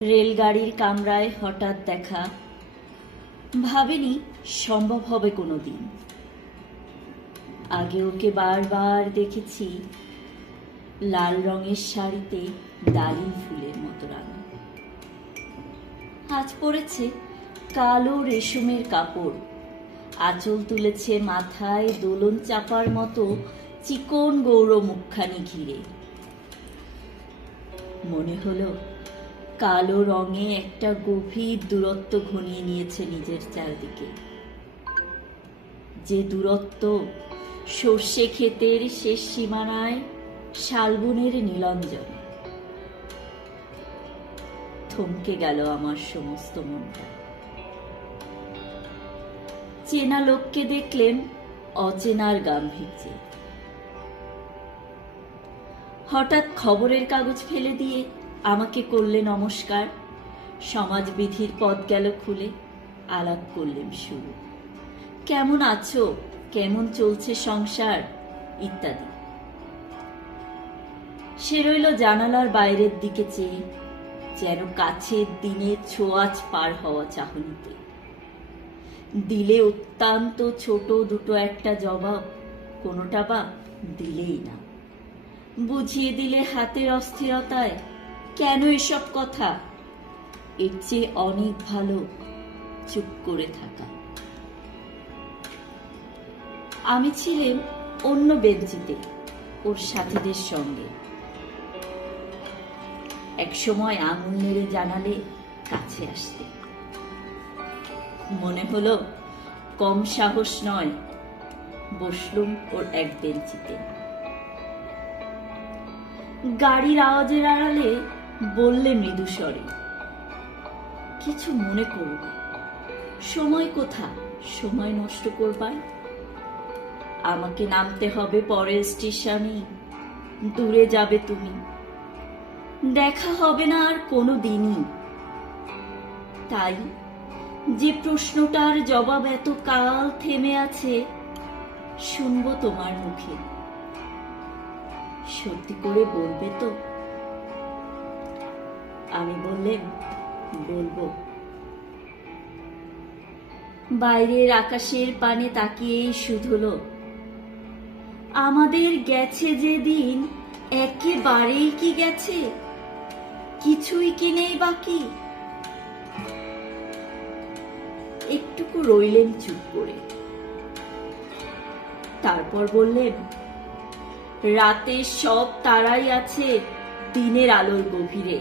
রেলগাড়ির কামরায় হঠাৎ দেখা, ভাবিনি সম্ভব হবে কোনোদিন। আগে ওকে বারবার দেখেছি লাল রঙের শাড়িতে ডালিম ফুলের মতো রাঙা। আজ পরেছে কালো রেশমের কাপড়, আঁচল তুলেছে মাথায় দোলন চাপার মতো চিকন গৌর মুখখানি ঘিরে। মনে হলো কালো রঙে একটা গভীর দূরত্ব ঘনিয়ে নিয়েছে নিজের চারদিকে, যে দূরত্ব সর্ষে ক্ষেতের শেষ সীমানায় শালবনের নীলাঞ্জন। থমকে গেল আমার সমস্ত মনটা। চেনা লোককে দেখলেন অচেনার গাম্ভীর্যে। হঠাৎ খবরের কাগজ ফেলে দিয়ে আমাকে করলে নমস্কার, সমাজবিধির পথ গেল খুলে, আলাপ করলেন শুরু। কেমন আছো, কেমন চলছে সংসার ইত্যাদি। সে রইল জানালার বাইরের দিকে চেয়ে, যেন কাছের দিনে ছোঁয়াচ পার হওয়া চাহনিতে। দিলে অত্যন্ত ছোট দুটো একটা জবাব, কোনোটা বা দিলেই না। বুঝিয়ে দিলে হাতের অস্থিরতায় কেন এসব কথা, এর চেয়ে অনেক ভালো চুপ করে থাকা। আমি ছিলাম অন্য বেঞ্চিতে ওর সাথীদের সঙ্গে। এক সময় আঙুল নেড়ে জানালে কাছে আসতে। মনে হলো কম সাহস নয়, বসলুম ওর এক বেঞ্চিতে। গাড়ির আওয়াজের আড়ালে বললে মৃদু স্বরে, কিছু মনে করো না, সময় কোথা সময় নষ্ট করবার। আমাকে নামতে হবে পরের স্টেশনে, দূরে যাবে তুমি, দেখা হবে না আর কোনো দিনই। তাই যে প্রশ্নটার জবাব এত কাল থেমে আছে, শুনবো তোমার মুখে। সত্যি করে বলবে তো? আমি বললেন, বলবো। বাইরের আকাশের পানে তাকিয়েই শুধুলো, আমাদের গেছে যে দিন একেবারেই কি গেছে, কিছুই কি নেই বাকি। একটুকু রইলেন চুপ করে, তারপর বললেন, রাতে সব তারাই আছে দিনের আলোর গভীরে।